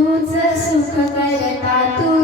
तूच सुख करता तू